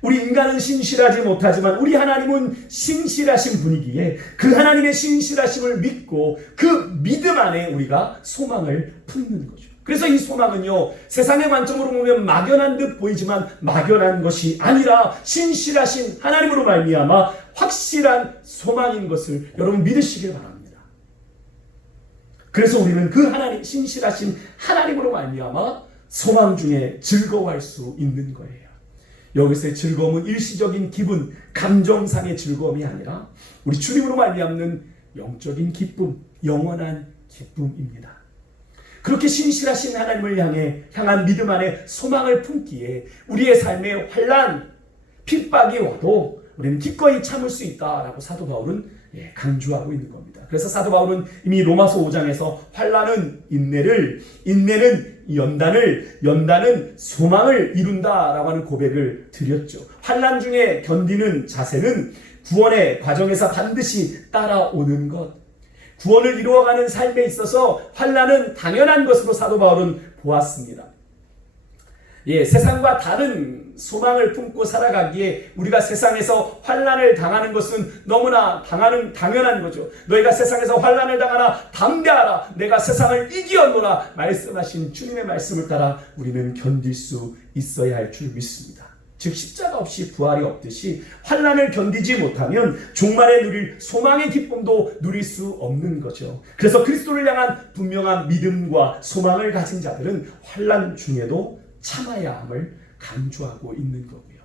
우리 인간은 신실하지 못하지만 우리 하나님은 신실하신 분이기에 그 하나님의 신실하심을 믿고 그 믿음 안에 우리가 소망을 품는 거죠. 그래서 이 소망은요, 세상의 관점으로 보면 막연한 듯 보이지만 막연한 것이 아니라 신실하신 하나님으로 말미암아 확실한 소망인 것을 여러분 믿으시길 바랍니다. 그래서 우리는 그 하나님, 신실하신 하나님으로 말미암아 소망 중에 즐거워할 수 있는 거예요. 여기서의 즐거움은 일시적인 기분, 감정상의 즐거움이 아니라 우리 주님으로 말미암는 영적인 기쁨, 영원한 기쁨입니다. 그렇게 신실하신 하나님을 향한 믿음 안에 소망을 품기에 우리의 삶에 환난, 핍박이 와도 우리는 기꺼이 참을 수 있다라고 사도 바울은 강조하고 있는 겁니다. 그래서 사도 바울은 이미 로마서 5장에서 환난은 인내를, 인내는 연단을, 연단은 소망을 이룬다라고 하는 고백을 드렸죠. 환난 중에 견디는 자세는 구원의 과정에서 반드시 따라오는 것. 구원을 이루어가는 삶에 있어서 환난은 당연한 것으로 사도 바울은 보았습니다. 세상과 다른 소망을 품고 살아가기에 우리가 세상에서 환난을 당하는 것은 너무나 당연한 거죠. 너희가 세상에서 환난을 당하나 담대하라. 내가 세상을 이기었노라 말씀하신 주님의 말씀을 따라 우리는 견딜 수 있어야 할 줄 믿습니다. 즉 십자가 없이 부활이 없듯이 환난을 견디지 못하면 종말에 누릴 소망의 기쁨도 누릴 수 없는 거죠. 그래서 그리스도를 향한 분명한 믿음과 소망을 가진 자들은 환난 중에도 참아야 함을 강조하고 있는 거고요.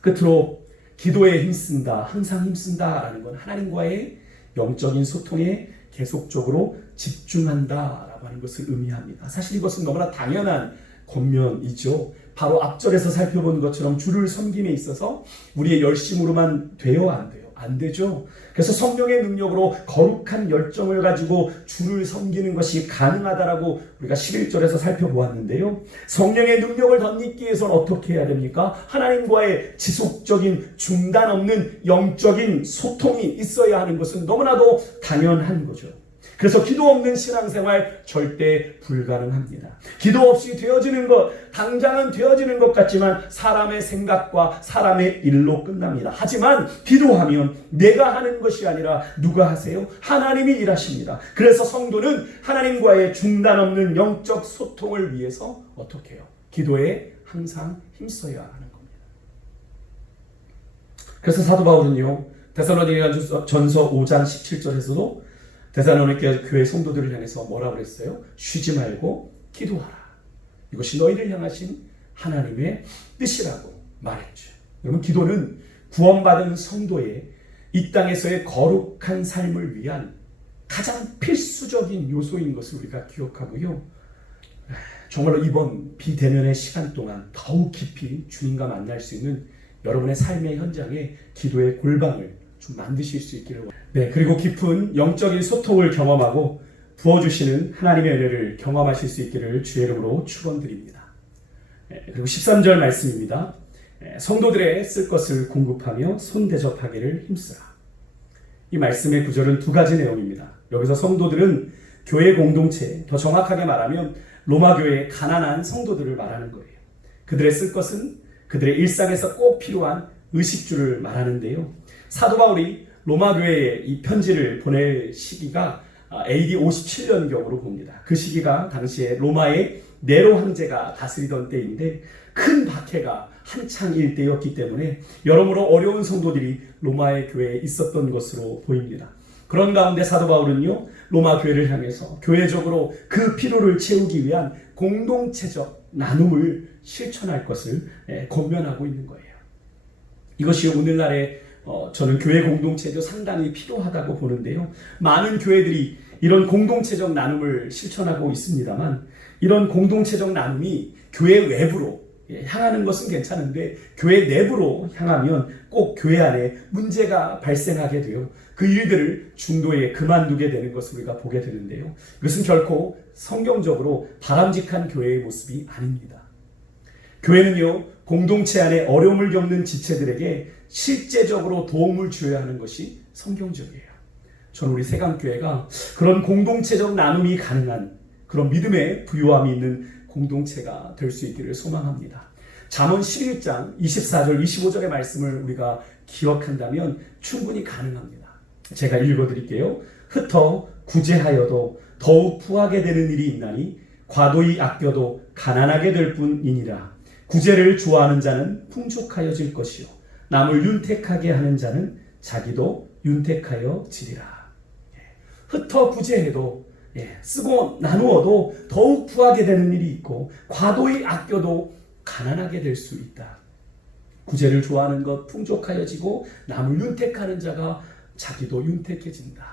끝으로 기도에 힘쓴다, 항상 힘쓴다라는 건 하나님과의 영적인 소통에 계속적으로 집중한다라고 하는 것을 의미합니다. 사실 이것은 너무나 당연한 권면이죠. 바로 앞절에서 살펴본 것처럼 주를 섬김에 있어서 우리의 열심으로만 돼요, 안 돼요? 안 되죠. 그래서 성령의 능력으로 거룩한 열정을 가지고 주를 섬기는 것이 가능하다라고 우리가 11절에서 살펴보았는데요. 성령의 능력을 덧입기 위해서는 어떻게 해야 됩니까? 하나님과의 지속적인 중단 없는 영적인 소통이 있어야 하는 것은 너무나도 당연한 거죠. 그래서 기도 없는 신앙생활 절대 불가능합니다. 기도 없이 되어지는 것, 당장은 되어지는 것 같지만 사람의 생각과 사람의 일로 끝납니다. 하지만 기도하면 내가 하는 것이 아니라 누가 하세요? 하나님이 일하십니다. 그래서 성도는 하나님과의 중단 없는 영적 소통을 위해서 어떻게 해요? 기도에 항상 힘써야 하는 겁니다. 그래서 사도 바울은요, 데살로니가전서 5장 17절에서도 데살로니가 교회 성도들을 향해서 뭐라고 그랬어요? 쉬지 말고 기도하라. 이것이 너희를 향하신 하나님의 뜻이라고 말했죠. 여러분, 기도는 구원받은 성도의 이 땅에서의 거룩한 삶을 위한 가장 필수적인 요소인 것을 우리가 기억하고요. 정말로 이번 비대면의 시간 동안 더욱 깊이 주님과 만날 수 있는 여러분의 삶의 현장에 기도의 골방을 좀 만드실 수 있기를 원합니다. 네, 그리고 깊은 영적인 소통을 경험하고 부어주시는 하나님의 은혜를 경험하실 수 있기를 주의 이름으로 축원드립니다. 그리고 13절 말씀입니다. 성도들의 쓸 것을 공급하며 손 대접하기를 힘쓰라. 이 말씀의 구절은 두 가지 내용입니다. 여기서 성도들은 교회 공동체, 더 정확하게 말하면 로마 교회의 가난한 성도들을 말하는 거예요. 그들의 쓸 것은 그들의 일상에서 꼭 필요한 의식주를 말하는데요. 사도 바울이 로마 교회에 이 편지를 보낼 시기가 AD 57년경으로 봅니다. 그 시기가 당시에 로마의 네로 황제가 다스리던 때인데 큰 박해가 한창일 때였기 때문에 여러모로 어려운 성도들이 로마의 교회에 있었던 것으로 보입니다. 그런 가운데 사도 바울은요, 로마 교회를 향해서 교회적으로 그 필요를 채우기 위한 공동체적 나눔을 실천할 것을 권면하고 있는 거예요. 이것이 오늘날의 저는 교회 공동체도 상당히 필요하다고 보는데요. 많은 교회들이 이런 공동체적 나눔을 실천하고 있습니다만 이런 공동체적 나눔이 교회 외부로 향하는 것은 괜찮은데 교회 내부로 향하면 꼭 교회 안에 문제가 발생하게 돼요. 그 일들을 중도에 그만두게 되는 것을 우리가 보게 되는데요. 이것은 결코 성경적으로 바람직한 교회의 모습이 아닙니다. 교회는요, 공동체 안에 어려움을 겪는 지체들에게 실제적으로 도움을 주어야 하는 것이 성경적이에요. 저는 우리 세강교회가 그런 공동체적 나눔이 가능한 그런 믿음의 부유함이 있는 공동체가 될 수 있기를 소망합니다. 잠언 11장 24절 25절의 말씀을 우리가 기억한다면 충분히 가능합니다. 제가 읽어드릴게요. 흩어 구제하여도 더욱 부하게 되는 일이 있나니 과도히 아껴도 가난하게 될 뿐이니라. 구제를 좋아하는 자는 풍족하여질 것이요 남을 윤택하게 하는 자는 자기도 윤택하여 지리라. 흩어 구제해도 쓰고 나누어도 더욱 부하게 되는 일이 있고 과도히 아껴도 가난하게 될 수 있다. 구제를 좋아하는 것 풍족하여지고 남을 윤택하는 자가 자기도 윤택해진다.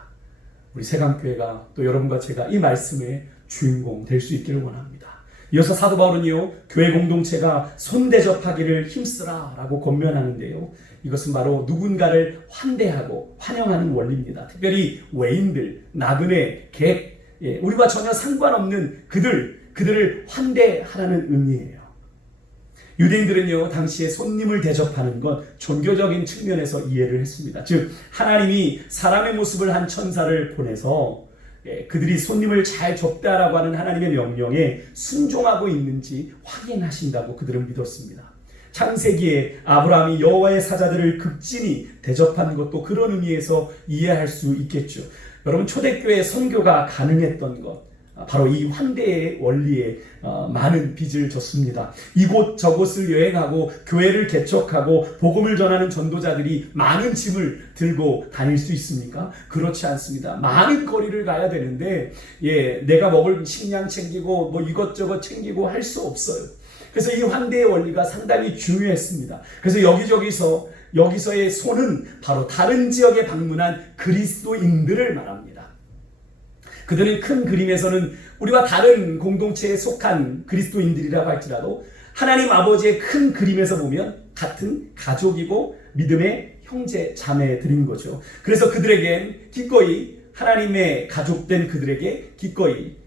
우리 세강교회가 또 여러분과 제가 이 말씀의 주인공 될 수 있기를 원합니다. 이어서 사도 바울은요, 교회 공동체가 손대접하기를 힘쓰라 라고 권면하는데요. 이것은 바로 누군가를 환대하고 환영하는 원리입니다. 특별히 외인들, 나그네, 객, 우리와 전혀 상관없는 그들을 환대하라는 의미예요. 유대인들은요, 당시에 손님을 대접하는 건 종교적인 측면에서 이해를 했습니다. 즉, 하나님이 사람의 모습을 한 천사를 보내서 그들이 손님을 잘 접대하라고 하는 하나님의 명령에 순종하고 있는지 확인하신다고 그들은 믿었습니다. 창세기에 아브라함이 여호와의 사자들을 극진히 대접한 것도 그런 의미에서 이해할 수 있겠죠. 여러분, 초대교회 선교가 가능했던 것, 바로 이 환대의 원리에 많은 빚을 졌습니다. 이곳 저곳을 여행하고 교회를 개척하고 복음을 전하는 전도자들이 많은 짐을 들고 다닐 수 있습니까? 그렇지 않습니다. 많은 거리를 가야 되는데 내가 먹을 식량 챙기고 뭐 이것저것 챙기고 할 수 없어요. 그래서 이 환대의 원리가 상당히 중요했습니다. 그래서 여기서의 손은 바로 다른 지역에 방문한 그리스도인들을 말합니다. 그들은 큰 그림에서는 우리와 다른 공동체에 속한 그리스도인들이라고 할지라도 하나님 아버지의 큰 그림에서 보면 같은 가족이고 믿음의 형제 자매들인 거죠. 그래서 그들에겐 기꺼이 하나님의 가족된 그들에게 기꺼이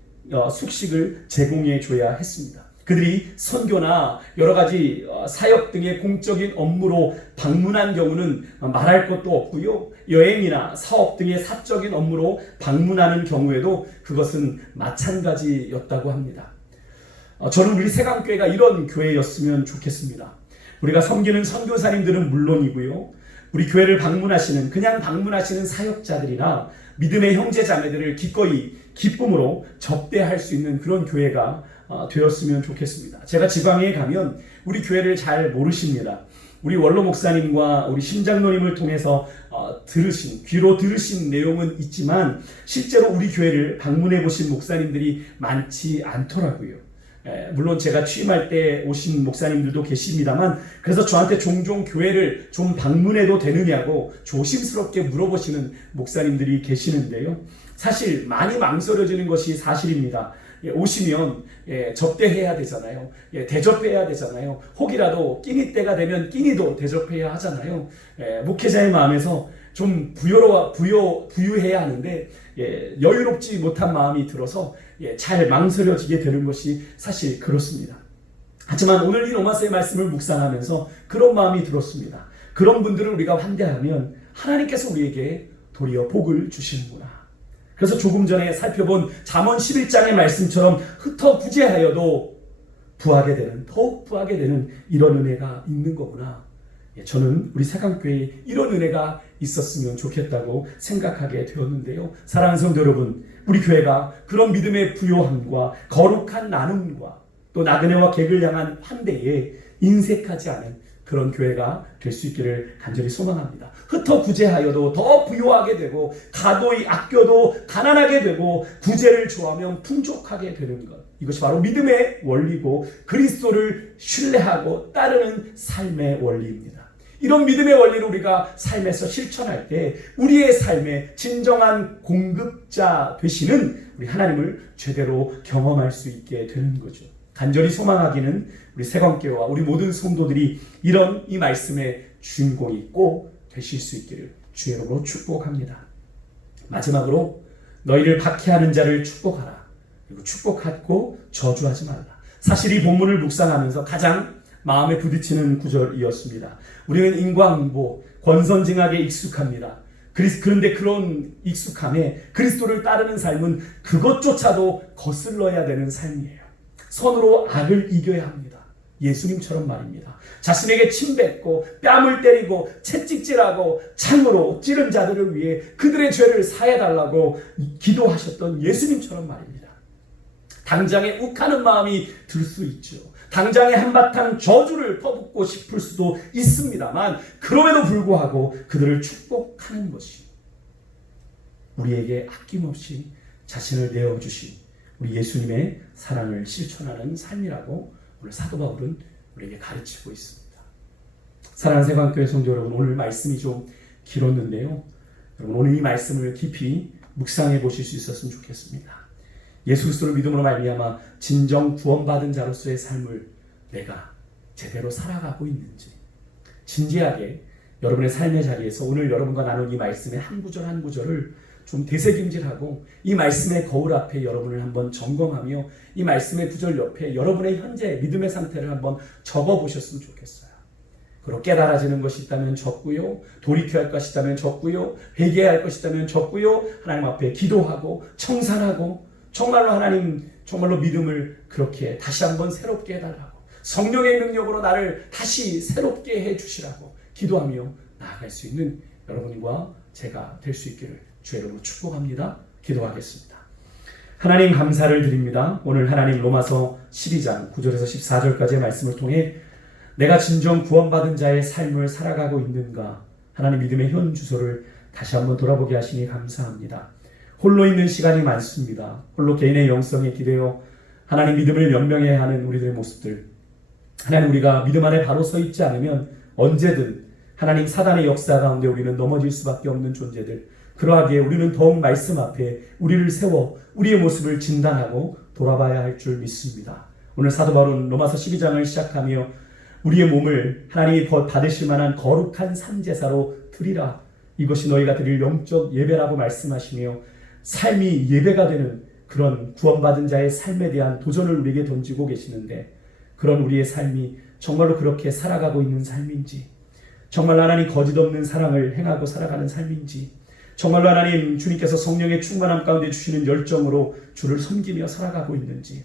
숙식을 제공해 줘야 했습니다. 그들이 선교나 여러 가지 사역 등의 공적인 업무로 방문한 경우는 말할 것도 없고요. 여행이나 사업 등의 사적인 업무로 방문하는 경우에도 그것은 마찬가지였다고 합니다. 저는 우리 세강교회가 이런 교회였으면 좋겠습니다. 우리가 섬기는 선교사님들은 물론이고요. 우리 교회를 그냥 방문하시는 사역자들이나 믿음의 형제 자매들을 기꺼이 기쁨으로 접대할 수 있는 그런 교회가 되었으면 좋겠습니다. 제가 지방에 가면 우리 교회를 잘 모르십니다. 우리 원로 목사님과 우리 심장로님을 통해서 귀로 들으신 내용은 있지만 실제로 우리 교회를 방문해 보신 목사님들이 많지 않더라고요. 물론 제가 취임할 때 오신 목사님들도 계십니다만, 그래서 저한테 종종 교회를 좀 방문해도 되느냐고 조심스럽게 물어보시는 목사님들이 계시는데요. 사실 많이 망설여지는 것이 사실입니다. 오시면 접대해야 되잖아요. 대접해야 되잖아요. 혹이라도 끼니 때가 되면 끼니도 대접해야 하잖아요. 목회자의 마음에서 좀 부유해야 하는데 여유롭지 못한 마음이 들어서 잘 망설여지게 되는 것이 사실 그렇습니다. 하지만 오늘 이 로마서의 말씀을 묵상하면서 그런 마음이 들었습니다. 그런 분들을 우리가 환대하면 하나님께서 우리에게 도리어 복을 주시는구나. 그래서 조금 전에 살펴본 잠언 11장의 말씀처럼 흩어 구제하여도 더욱 부하게 되는 이런 은혜가 있는 거구나. 저는 우리 세강교회에 이런 은혜가 있었으면 좋겠다고 생각하게 되었는데요. 사랑하는 성도 여러분, 우리 교회가 그런 믿음의 부요함과 거룩한 나눔과 또 나그네와 객을 향한 환대에 인색하지 않은 그런 교회가 될 수 있기를 간절히 소망합니다. 흩어 구제하여도 더 부유하게 되고 가도히 아껴도 가난하게 되고 구제를 좋아하면 풍족하게 되는 것, 이것이 바로 믿음의 원리고 그리스도를 신뢰하고 따르는 삶의 원리입니다. 이런 믿음의 원리를 우리가 삶에서 실천할 때 우리의 삶의 진정한 공급자 되시는 우리 하나님을 제대로 경험할 수 있게 되는 거죠. 간절히 소망하기는 우리 세강교회와 우리 모든 성도들이 이런 이 말씀의 주인공이 꼭 되실 수 있기를 주의 이름으로 축복합니다. 마지막으로 너희를 박해하는 자를 축복하라. 그리고 축복하고 저주하지 말라. 사실 이 본문을 묵상하면서 가장 마음에 부딪히는 구절이었습니다. 우리는 인과응보, 권선징악에 익숙합니다. 그런데 그런 익숙함에 그리스도를 따르는 삶은 그것조차도 거슬러야 되는 삶이에요. 선으로 악을 이겨야 합니다. 예수님처럼 말입니다. 자신에게 침뱉고 뺨을 때리고 채찍질하고 창으로 찌른 자들을 위해 그들의 죄를 사해달라고 기도하셨던 예수님처럼 말입니다. 당장에 욱하는 마음이 들 수 있죠. 당장에 한바탕 저주를 퍼붓고 싶을 수도 있습니다만 그럼에도 불구하고 그들을 축복하는 것이 우리에게 아낌없이 자신을 내어주신 우리 예수님의 사랑을 실천하는 삶이라고 오늘 사도 바울은 우리에게 가르치고 있습니다. 사랑하는 세강교회 성도 여러분, 오늘 말씀이 좀 길었는데요. 여러분 오늘 이 말씀을 깊이 묵상해 보실 수 있었으면 좋겠습니다. 예수 그리스도를 믿음으로 말미암아 진정 구원받은 자로서의 삶을 내가 제대로 살아가고 있는지 진지하게 여러분의 삶의 자리에서 오늘 여러분과 나눈 이 말씀의 한 구절 한 구절을 좀 되새김질하고 이 말씀의 거울 앞에 여러분을 한번 점검하며 이 말씀의 구절 옆에 여러분의 현재 믿음의 상태를 한번 적어보셨으면 좋겠어요. 그리고 깨달아지는 것이 있다면 적고요. 돌이켜야 할 것이 있다면 적고요. 회개해야 할 것이 있다면 적고요. 하나님 앞에 기도하고 청산하고 정말로 하나님 정말로 믿음을 그렇게 다시 한번 새롭게 해달라고 성령의 능력으로 나를 다시 새롭게 해주시라고 기도하며 나아갈 수 있는 여러분과 제가 될 수 있기를 주의 이름으로 축복합니다. 기도하겠습니다. 하나님 감사를 드립니다. 오늘 하나님 로마서 12장 9절에서 14절까지의 말씀을 통해 내가 진정 구원받은 자의 삶을 살아가고 있는가 하나님 믿음의 현 주소를 다시 한번 돌아보게 하시니 감사합니다. 홀로 있는 시간이 많습니다. 홀로 개인의 영성에 기대어 하나님 믿음을 연명해야 하는 우리들의 모습들, 하나님 우리가 믿음 안에 바로 서 있지 않으면 언제든 하나님 사단의 역사 가운데 우리는 넘어질 수밖에 없는 존재들, 그러하기에 우리는 더욱 말씀 앞에 우리를 세워 우리의 모습을 진단하고 돌아봐야 할 줄 믿습니다. 오늘 사도 바울은 로마서 12장을 시작하며 우리의 몸을 하나님이 받으실 만한 거룩한 산제사로 드리라. 이것이 너희가 드릴 영적 예배라고 말씀하시며 삶이 예배가 되는 그런 구원받은 자의 삶에 대한 도전을 우리에게 던지고 계시는데, 그런 우리의 삶이 정말로 그렇게 살아가고 있는 삶인지, 정말 하나님 거짓 없는 사랑을 행하고 살아가는 삶인지, 정말로 하나님 주님께서 성령의 충만함 가운데 주시는 열정으로 주를 섬기며 살아가고 있는지,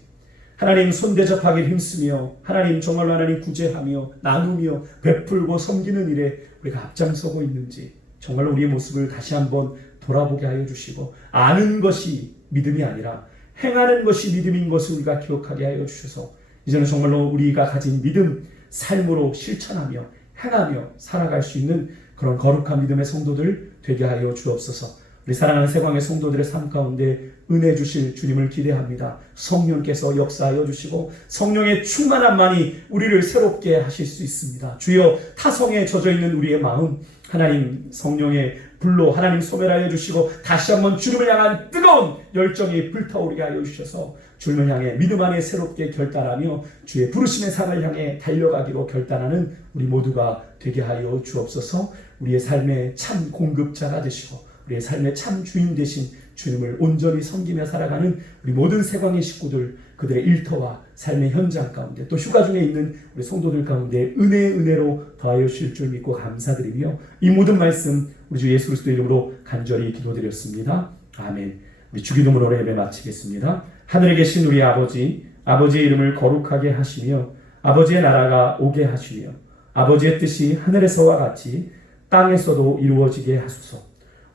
하나님 손대접하기 힘쓰며 하나님 정말로 하나님 구제하며 나누며 베풀고 섬기는 일에 우리가 앞장서고 있는지, 정말로 우리의 모습을 다시 한번 돌아보게 하여 주시고, 아는 것이 믿음이 아니라 행하는 것이 믿음인 것을 우리가 기억하게 하여 주셔서 이제는 정말로 우리가 가진 믿음 삶으로 실천하며 행하며 살아갈 수 있는 그런 거룩한 믿음의 성도들 되게 하여 주옵소서. 우리 사랑하는 세광의 성도들의 삶 가운데 은혜 주실 주님을 기대합니다. 성령께서 역사하여 주시고 성령의 충만함만이 우리를 새롭게 하실 수 있습니다. 주여, 타성에 젖어 있는 우리의 마음 하나님 성령의 불로 하나님 소멸하여 주시고 다시 한번 주님을 향한 뜨거운 열정이 불타오르게 하여 주셔서 주님을 향해 믿음 안에 새롭게 결단하며 주의 부르심의 삶을 향해 달려가기로 결단하는 우리 모두가 되게 하여 주옵소서. 우리의 삶의 참 공급자가 되시고 우리의 삶의 참 주인 되신 주님을 온전히 섬기며 살아가는 우리 모든 세광의 식구들, 그들의 일터와 삶의 현장 가운데 또 휴가 중에 있는 우리 성도들 가운데 은혜로 더하여 주실 줄 믿고 감사드리며 이 모든 말씀 우리 주 예수 그리스도 이름으로 간절히 기도드렸습니다. 아멘. 우리 주기도문으로 예배 마치겠습니다. 하늘에 계신 우리 아버지, 아버지의 이름을 거룩하게 하시며 아버지의 나라가 오게 하시며 아버지의 뜻이 하늘에서와 같이 땅에서도 이루어지게 하소서.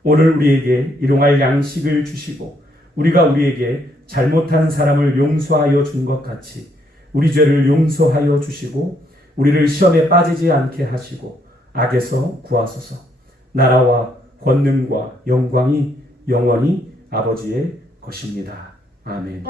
오늘 우리에게 일용할 양식을 주시고 우리가 우리에게 잘못한 사람을 용서하여 준 것 같이 우리 죄를 용서하여 주시고 우리를 시험에 빠지지 않게 하시고 악에서 구하소서. 나라와 권능과 영광이 영원히 아버지의 것입니다. 아멘.